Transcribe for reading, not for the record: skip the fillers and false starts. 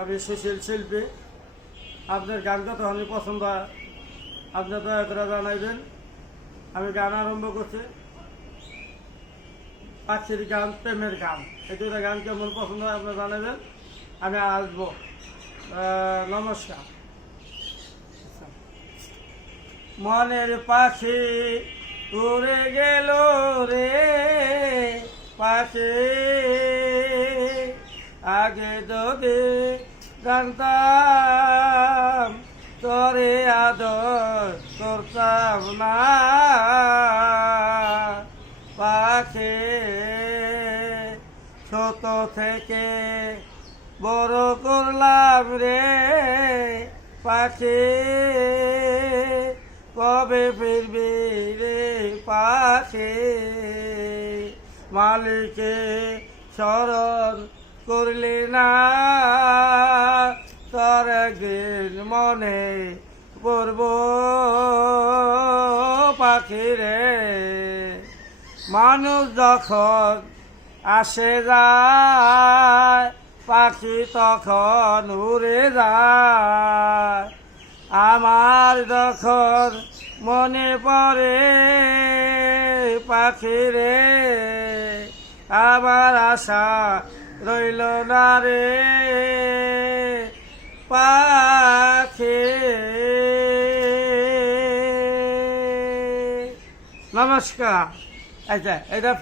আমি সুশীল শিল্পী। আপনার গান কতখানি পছন্দ হয় আপনি দয়া করে জানাইবেন। আমি গান আরম্ভ করছি। পাখির গান, প্রেমের গান, এই দুটো গান কেমন পছন্দ হয় আপনি জানাবেন, আমি আসবো। নমস্কার। মনের পাখি উড়ে গেল রে পাখি, আগে যদি জানতাম তোরে আদর করতাম না পাখি। ছোট থেকে বড় করলাম রে পাখি, কবে ফিরবি রে পাখি। মালিকে স্মরণ করলি না, তোর একদিন মনে পড়ব পাখি রে। মানুষ যখন আসে যায় পাখি তখন উড়ে যায়। আমার যখন মনে পড়ে পাখি রে, আমার আশা রইল না রে পাখি। নমস্কার। আচ্ছা, এটা